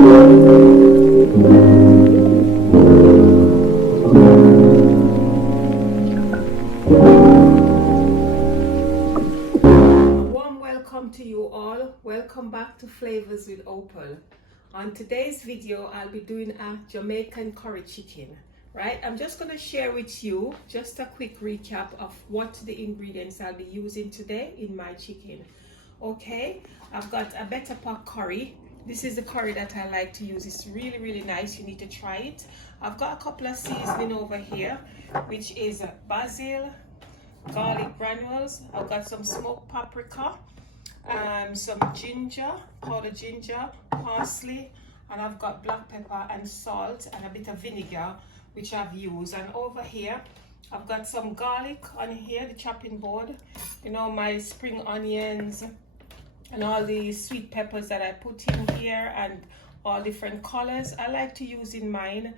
Welcome to you all. Welcome back to Flavors with Opal. On today's video, I'll be doing a Jamaican curry chicken. Right? I'm just going to share with you just a quick recap of what the ingredients I'll be using today in my chicken. Okay, I've got a better pot curry. This is the curry that I like to use. It's really nice. You need to try it. I've got a couple of seasoning over here, which is basil, garlic granules. I've got some smoked paprika, some ginger, powdered ginger, parsley, and I've got black pepper and salt and a bit of vinegar, which I've used. And over here I've got some garlic on here, the chopping board, you know, my spring onions and all the sweet peppers that I put in here, and all different colors. I like to use in mine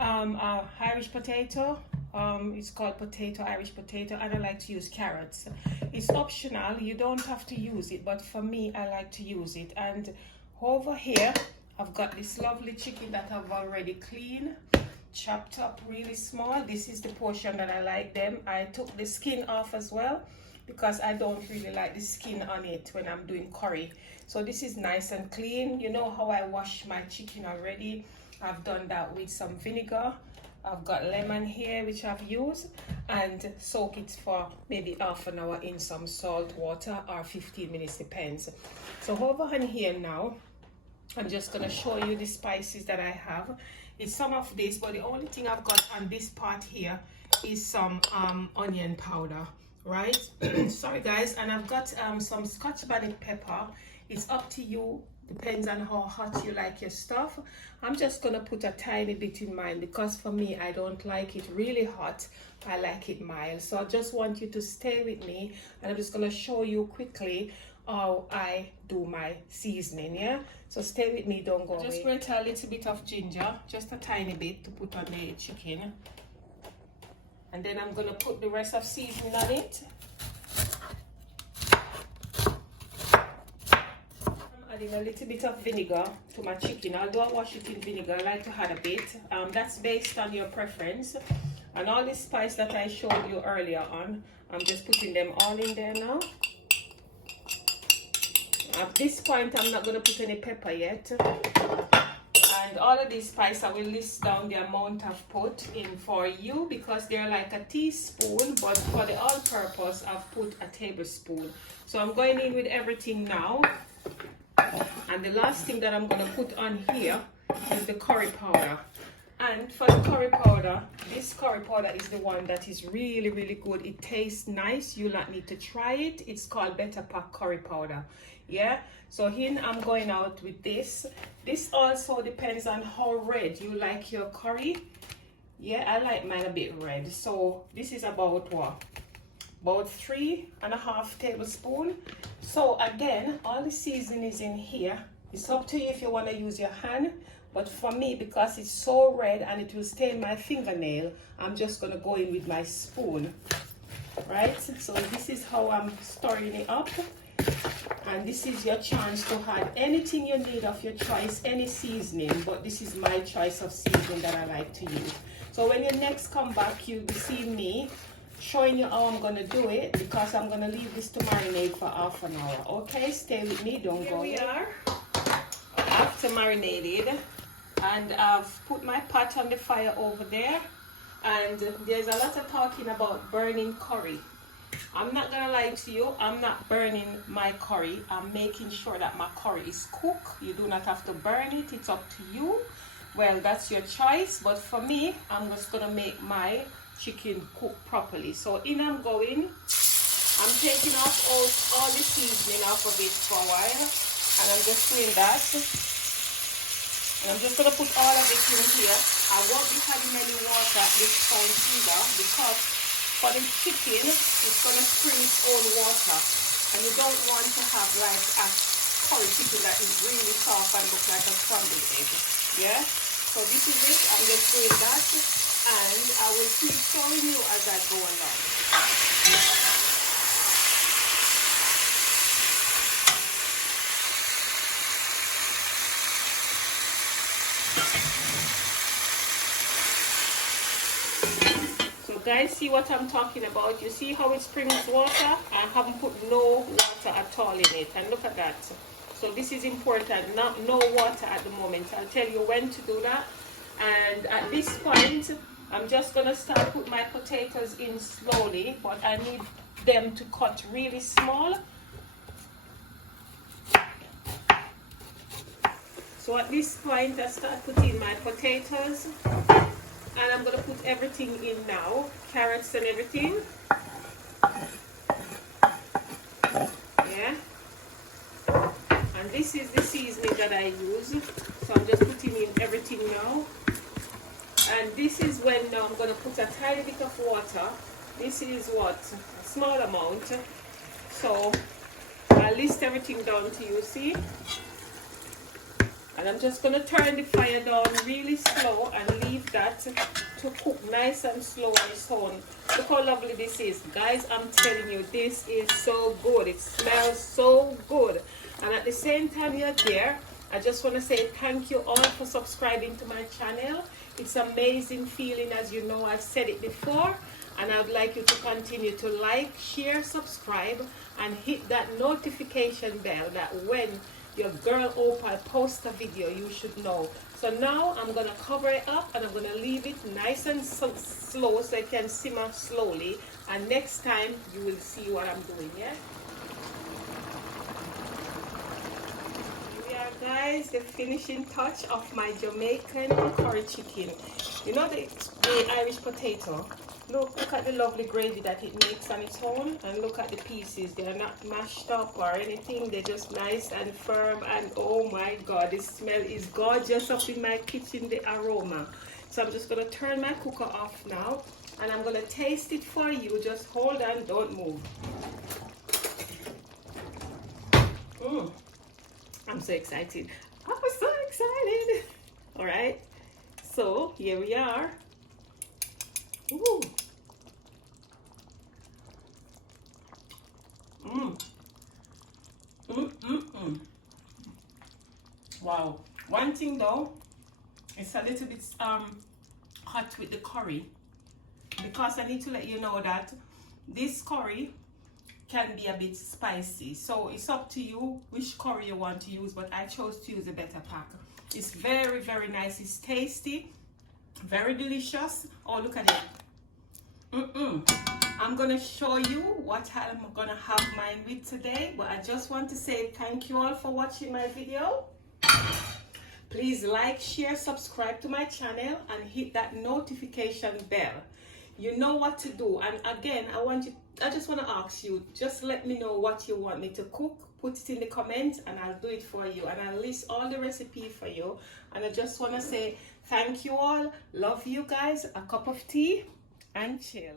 Irish potato. It's called Irish potato, and I like to use carrots. It's optional, you don't have to use it, but for me, I like to use it. And over here I've got this lovely chicken that I've already cleaned, chopped up really small. This is the portion that I like them. I took the skin off as well because I don't really like the skin on it when I'm doing curry. So this is nice and clean. You know how I wash my chicken already. I've done that with some vinegar. I've got lemon here, which I've used, and soak it for maybe half an hour in some salt water, or 15 minutes, depends. So over on here now, I'm just gonna show you the spices that I have. It's some of this, but the only thing I've got on this part here is some onion powder, right? Sorry guys. And I've got some scotch bonnet pepper. It's up to you, depends on how hot you like your stuff. I'm just gonna put a tiny bit in mine because for me, I don't like it really hot. I like it mild. So I just want you to stay with me, and I'm just gonna show you quickly how I do my seasoning. Yeah, so stay with me, don't go away. Just grate a little bit of ginger, just a tiny bit, to put on the chicken, and then I'm gonna put the rest of seasoning on it. Adding a little bit of vinegar to my chicken. Although I wash it in vinegar, I like to add a bit. That's based on your preference. And all the spice that I showed you earlier on, I'm just putting them all in there now. At this point, I'm not going to put any pepper yet. And all of these spice, I will list down the amount I've put in for you, because they're like a teaspoon, but for the all-purpose, I've put a tablespoon. So I'm going in with everything now. And the last thing that I'm going to put on here is the curry powder. And for the curry powder, this curry powder is the one that is really good. It tastes nice. You'll not need to try it. It's called Better Pack curry powder. Yeah, so here I'm going out with this. This also depends on how red you like your curry. Yeah, I like mine a bit red. So this is about what? About 3.5 tablespoons. So again, all the seasoning is in here. It's up to you if you want to use your hand, but for me, because it's so red and it will stain my fingernail, I'm just going to go in with my spoon, right? So this is how I'm stirring it up, and this is your chance to add anything you need of your choice, any seasoning, but this is my choice of seasoning that I like to use. So when you next come back, you'll see me showing you how I'm gonna do it, because I'm gonna leave this to marinate for half an hour. Okay, stay with me, don't go. Here we are after marinated, and I've put my pot on the fire over there, and there's a lot of talking about burning curry. I'm not gonna lie to you, I'm not burning my curry. I'm making sure that my curry is cooked. You do not have to burn it, it's up to you. Well, that's your choice, but for me, I'm just gonna make my chicken cook properly. So in I'm going. I'm taking off all the seasoning off of it for a while, and I'm just doing that. And I'm just gonna put all of it in here. I won't be adding any water at this point either, because for the chicken, it's gonna spring its own water, and you don't want to have like a curry chicken that is really soft and look like a scrambled egg. Yeah. So this is it. I'm just doing that, and I will keep showing you as I go along. guys see what I'm talking about? You see how it springs water? I haven't put no water at all in it, and look at that. So this is important, not no water at the moment. I'll tell you when to do that. And at this point, I'm just gonna start put my potatoes in slowly, but I need them to cut really small. So at this point, I start putting my potatoes, and I'm gonna put everything in now, carrots and everything. Yeah. And this is the seasoning that I use. So I'm just putting in everything now. And this is when now I'm gonna put a tiny bit of water. This is what? A small amount. So I'll list everything down to you, see? And I'm just gonna turn the fire down really slow and leave that to cook nice and slow on its own. Look how lovely this is. Guys, I'm telling you, this is so good. It smells so good. And at the same time you're there, I just want to say thank you all for subscribing to my channel. It's an amazing feeling, as you know, I've said it before. And I'd like you to continue to like, share, subscribe, and hit that notification bell that when your girl Opal posts a video, you should know. So now I'm gonna cover it up and I'm gonna leave it nice and slow so it can simmer slowly. And next time you will see what I'm doing, yeah? Here we are, guys, the finishing touch of my Jamaican curry chicken. You know the Irish potato? Look at the lovely gravy that it makes on its own, and look at the pieces. They're not mashed up or anything. They're just nice and firm, and oh my God, the smell is gorgeous up in my kitchen, the aroma. So I'm just gonna turn my cooker off now, and I'm gonna taste it for you. Just hold on, don't move. I'm so excited. I'm so excited. All right, so here we are. Ooh. Wow. One thing though, it's a little bit hot with the curry, because I need to let you know that this curry can be a bit spicy. So it's up to you which curry you want to use, but I chose to use a better pack. It's very, very nice. It's tasty, very delicious. Oh, look at it. I'm gonna show you what I'm gonna have mine with today, but I just want to say thank you all for watching my video. Please like, share, subscribe to my channel, and hit that notification bell. You know what to do. And again, I just want to ask you, just let me know what you want me to cook. Put it in the comments and I'll do it for you, and I'll list all the recipe for you. And I just want to say thank you all. Love you guys. A cup of tea and chill.